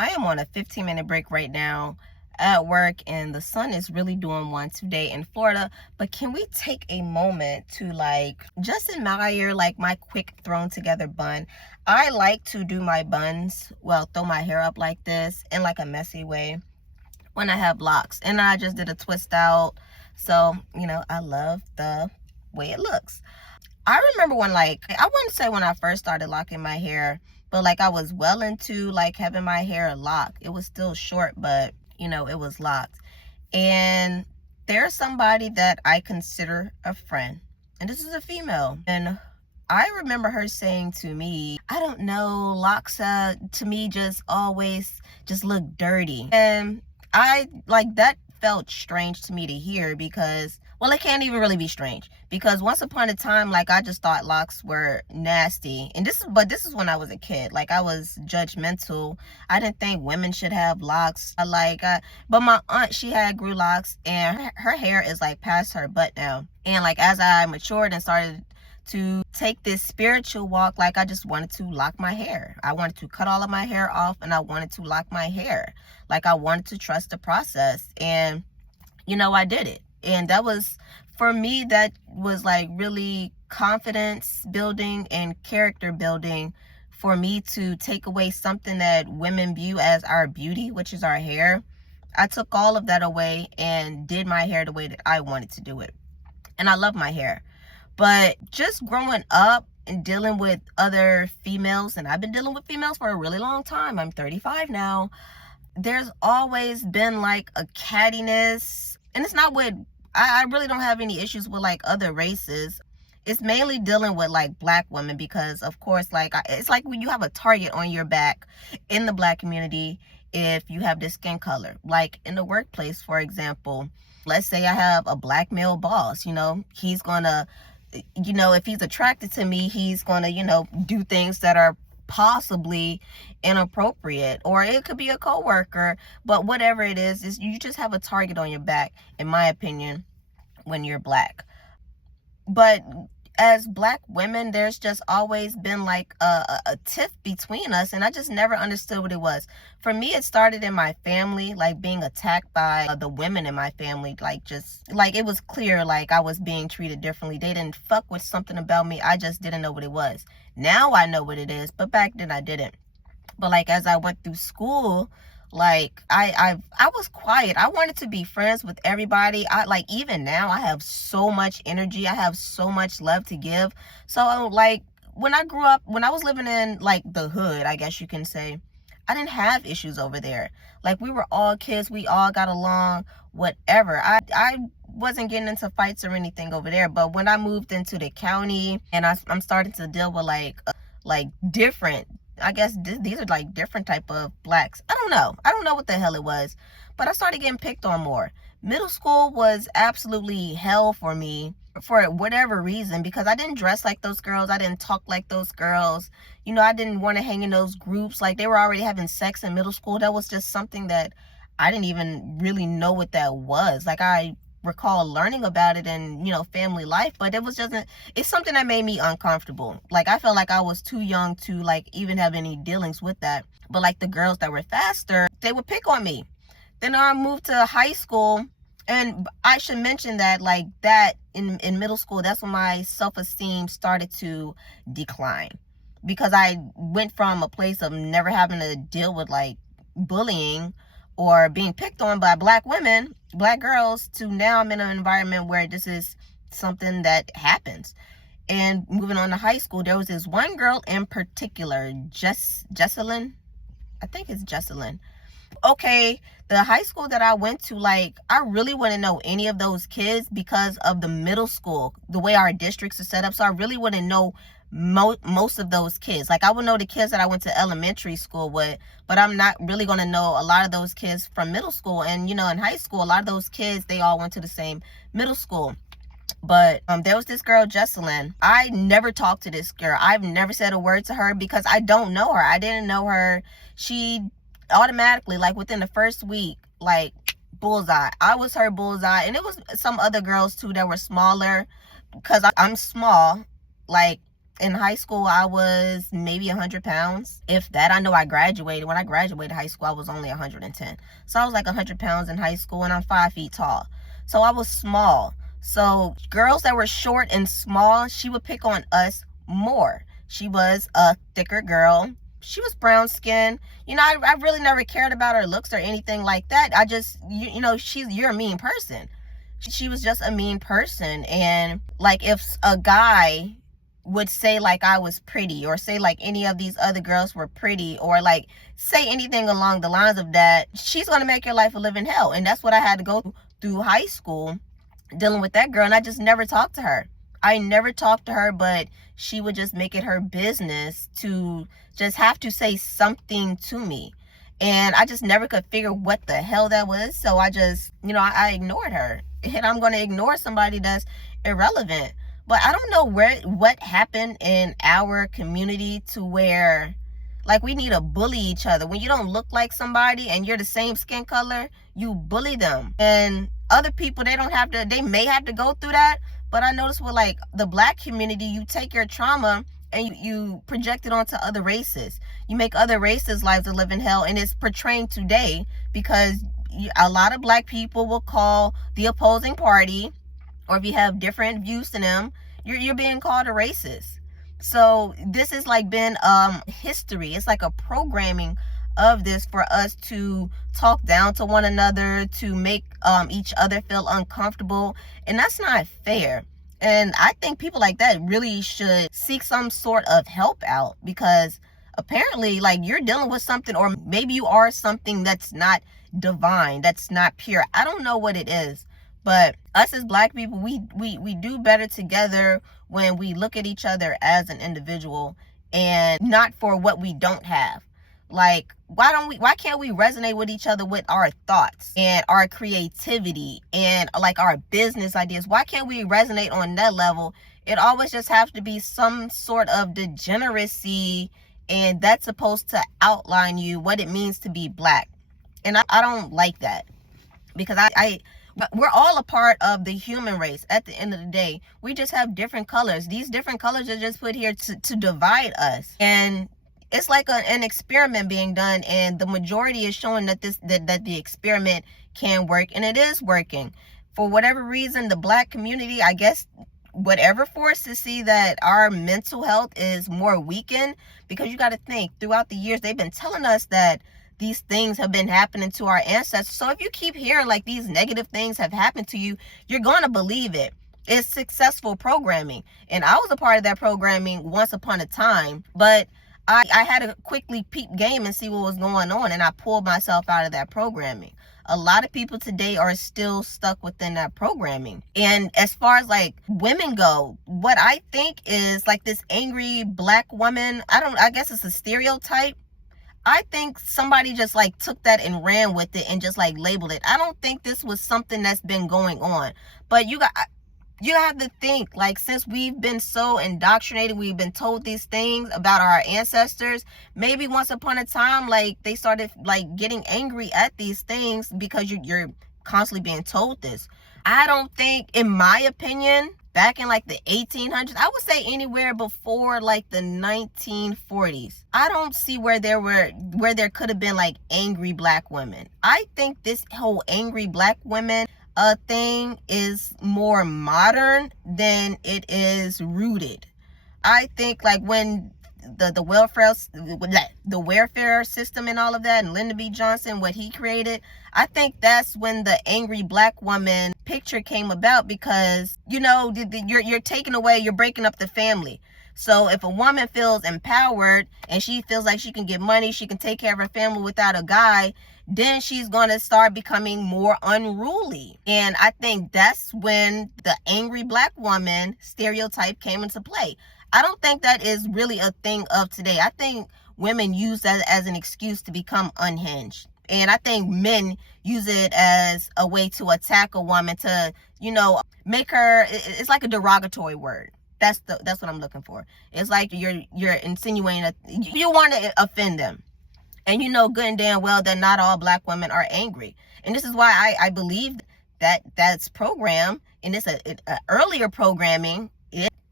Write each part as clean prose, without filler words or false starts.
I am on a 15-minute break right now at work, and the sun is really doing one today in Florida. But can we take a moment to just admire my quick thrown together bun? I like to do my buns, well, throw my hair up like this in like a messy way when I have locks. And I just did a twist out. So, I love the way it looks. I remember when I wouldn't say when I first started locking my hair, but I was well into having my hair locked. It was still short, but it was locked. And there's somebody that I consider a friend, and this is a female. And I remember her saying to me, I don't know, locks to me just always just look dirty. And I that felt strange to me to hear, because well, it can't even really be strange, because once upon a time, I just thought locks were nasty. And this is when I was a kid. I was judgmental. I didn't think women should have locks. But my aunt, she had grew locks, and her hair is past her butt now. And as I matured and started to take this spiritual walk, I just wanted to lock my hair. I wanted to cut all of my hair off, and I wanted to lock my hair. I wanted to trust the process. And I did it. And that was, for me, that was really confidence building and character building, for me to take away something that women view as our beauty, which is our hair. I took all of that away and did my hair the way that I wanted to do it. And I love my hair. But just growing up and dealing with other females, and I've been dealing with females for a really long time. I'm 35 now. There's always been a cattiness. And it's not with, I really don't have any issues with other races. It's mainly dealing with Black women, because of course it's when you have a target on your back in the Black community if you have this skin color. In the workplace, for example, let's say I have a Black male boss. He's gonna, if he's attracted to me, he's gonna do things that are possibly inappropriate. Or it could be a coworker, but whatever it is you just have a target on your back, in my opinion, when you're Black. But as Black women, there's just always been a tiff between us, and I just never understood what it was. For me, it started in my family, being attacked by the women in my family. It was clear I was being treated differently. They didn't fuck with something about me. I just didn't know what it was. Now I know what it is, but back then I didn't. But as I went through school, I was quiet. I wanted to be friends with everybody. Even now, I have so much energy. I have so much love to give. So when I grew up, when I was living in the hood, I guess you can say, I didn't have issues over there. We were all kids. We all got along, whatever. I wasn't getting into fights or anything over there. But when I moved into the county, and I'm starting to deal with different, I guess these are different type of Blacks. I don't know what the hell it was, but I started getting picked on more. Middle school was absolutely hell for me, for whatever reason, because I didn't dress like those girls. I didn't talk like those girls. I didn't want to hang in those groups. They were already having sex in middle school. That was just something that I didn't even really know what that was. I recall learning about it in family life, but it's something that made me uncomfortable. I felt I was too young to even have any dealings with that. But the girls that were faster, they would pick on me. Then I moved to high school, and I should mention that that in middle school, that's when my self-esteem started to decline, because I went from a place of never having to deal with bullying or being picked on by Black women, Black girls, to now I'm in an environment where this is something that happens. And moving on to high school, there was this one girl in particular, Jesselyn. I think it's Jesselyn. Okay, the high school that I went to, I really wouldn't know any of those kids because of the middle school, the way our districts are set up. So I really wouldn't know most of those kids. I would know the kids that I went to elementary school with, but I'm not really going to know a lot of those kids from middle school. And in high school, a lot of those kids, they all went to the same middle school. But there was this girl, Jesselyn. I never talked to this girl. I've never said a word to her because I don't know her. I didn't know her. She automatically, within the first week, bullseye. I was her bullseye. And it was some other girls too that were smaller, because I'm small. In high school, I was maybe 100 pounds. If that, I know I graduated. When I graduated high school, I was only 110. So I was like 100 pounds in high school, and I'm 5 feet tall. So I was small. So girls that were short and small, she would pick on us more. She was a thicker girl. She was brown skin. You know, I really never cared about her looks or anything like that. I just, you know, you're a mean person. She was just a mean person. And like, if a guy would say like I was pretty, or say like any of these other girls were pretty, or like say anything along the lines of that, she's going to make your life a living hell. And that's what I had to go through high school, dealing with that girl. And I just never talked to her. I never talked to her, but she would just make it her business to just have to say something to me. And I just never could figure what the hell that was. So I just, you know, I ignored her. And I'm going to ignore somebody that's irrelevant. But I don't know what happened in our community to where, like, we need to bully each other. When you don't look like somebody and you're the same skin color, you bully them. And other people, they may have to go through that. But I noticed with like the Black community, you take your trauma and you project it onto other races. You make other races' lives a living hell. And it's portraying today because a lot of Black people will call the opposing party, or if you have different views to them, you're being called a racist. So this has like been history. It's like a programming of this for us to talk down to one another, to make each other feel uncomfortable, and that's not fair. And I think people like that really should seek some sort of help out, because apparently like you're dealing with something, or maybe you are something that's not divine, that's not pure. I don't know what it is. But us as Black people, we do better together when we look at each other as an individual and not for what we don't have. Like, why can't we resonate with each other with our thoughts and our creativity and like our business ideas? Why can't we resonate on that level? It always just has to be some sort of degeneracy, and that's supposed to outline you what it means to be Black. And I don't like that, because but we're all a part of the human race. At the end of the day, we just have different colors. These different colors are just put here to divide us. And it's like an experiment being done, and the majority is showing that the experiment can work, and it is working. For whatever reason, the Black community, I guess, whatever force to see that our mental health is more weakened, because you got to think, throughout the years, they've been telling us that these things have been happening to our ancestors. So if you keep hearing like these negative things have happened to you, you're going to believe it. It's successful programming. And I was a part of that programming once upon a time, but I had to quickly peep game and see what was going on, and I pulled myself out of that programming. A lot of people today are still stuck within that programming. And as far as like women go, what I think is like this angry Black woman, I guess it's a stereotype. I think somebody just like took that and ran with it and just like labeled it. I don't think this was something that's been going on. But you have to think, like, since we've been so indoctrinated, we've been told these things about our ancestors, maybe once upon a time, like, they started like getting angry at these things because you're constantly being told this. I don't think, in my opinion, back in like the 1800s, I would say anywhere before like the 1940s, I don't see where there could have been like angry Black women. I think this whole angry Black women thing is more modern than it is rooted. I think like when the welfare system and all of that, and Lyndon B. Johnson, what he created, I think that's when the angry Black woman picture came about, because you know you're taking away, you're breaking up the family. So if a woman feels empowered and she feels like she can get money, she can take care of her family without a guy, then she's going to start becoming more unruly. And I think that's when the angry Black woman stereotype came into play. I don't think that is really a thing of today. I think women use that as an excuse to become unhinged. And I think men use it as a way to attack a woman, to, you know, make her, it's like a derogatory word. That's what I'm looking for. It's like you're insinuating that you want to offend them. And you know good and damn well that not all Black women are angry. And this is why I believe that that's programmed, and it's a earlier programming.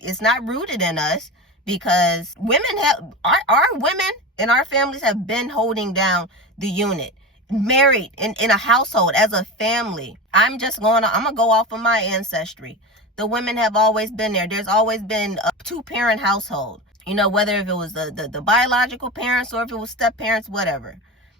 It's not rooted in us, because women have, our women in our families have been holding down the unit, married in a household as a family. I'm gonna go off of my ancestry. The women have always been there. There's always been a two-parent household, you know, whether if it was the biological parents or if it was step parents, whatever.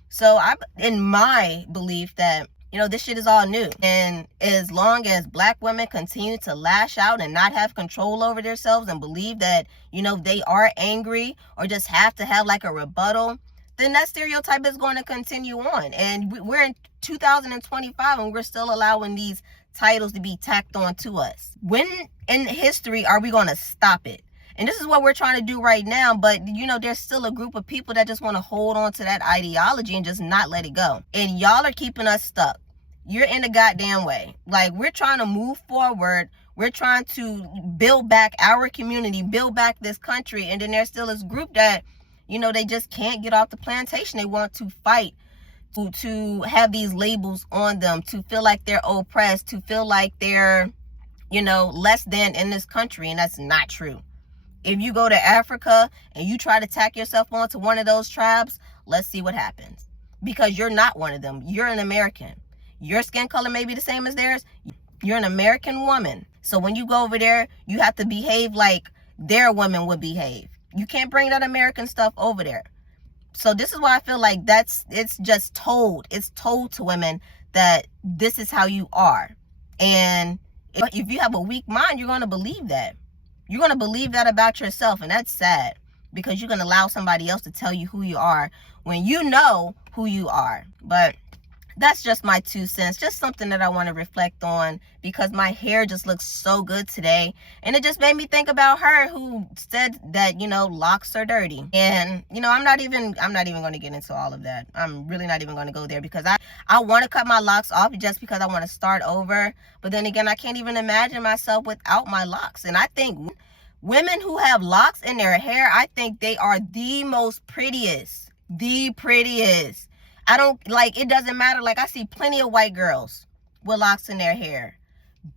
So I, in my belief, that, you know, this shit is all new. And as long as black women continue to lash out and not have control over themselves and believe that, you know, they are angry or just have to have like a rebuttal, then that stereotype is going to continue on. And we're in 2025 and we're still allowing these titles to be tacked on to us. When in history are we going to stop it? And this is what we're trying to do right now. But, you know, there's still a group of people that just want to hold on to that ideology and just not let it go. And y'all are keeping us stuck. You're in the goddamn way. Like, we're trying to move forward. We're trying to build back our community, build back this country. And then there's still this group that, you know, they just can't get off the plantation. They want to fight, to have these labels on them, to feel like they're oppressed, to feel like they're, you know, less than in this country. And that's not true. If you go to Africa and you try to tack yourself onto one of those tribes, let's see what happens. Because you're not one of them. You're an American. Your skin color may be the same as theirs. You're an American woman. So when you go over there, you have to behave like their women would behave. You can't bring that American stuff over there. So this is why I feel like it's just told. It's told to women that this is how you are. And if you have a weak mind, you're going to believe that. You're going to believe that about yourself. And that's sad, because you're going to allow somebody else to tell you who you are when you know who you are. But that's just my 2 cents. Just something that I want to reflect on, because my hair just looks so good today. And it just made me think about her who said that, you know, locks are dirty. And, you know, I'm not even going to get into all of that. I'm really not even going to go there, because I want to cut my locks off just because I want to start over. But then again, I can't even imagine myself without my locks. And I think women who have locks in their hair, I think they are the most prettiest. The prettiest. I don't, like, it doesn't matter. Like, I see plenty of white girls with locks in their hair.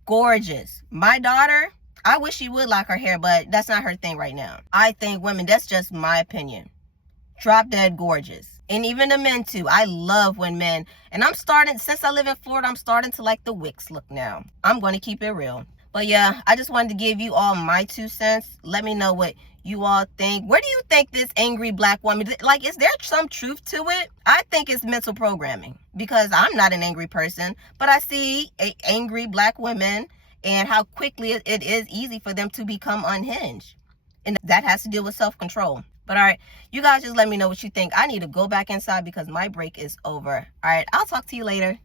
Gorgeous. My daughter, I wish she would lock her hair, but that's not her thing right now. I think women, that's just my opinion, drop dead gorgeous. And even the men too. I love when men, and I'm starting, since I live in Florida, I'm starting to like the Wicks look now. I'm going to keep it real. But yeah, I just wanted to give you all my 2 cents. Let me know what you all think. Where do you think this angry black woman, like, is there some truth to it? I think it's mental programming, because I'm not an angry person, but I see angry black women and how quickly it is easy for them to become unhinged. And that has to deal with self-control. But all right, you guys just let me know what you think. I need to go back inside because my break is over. All right, I'll talk to you later.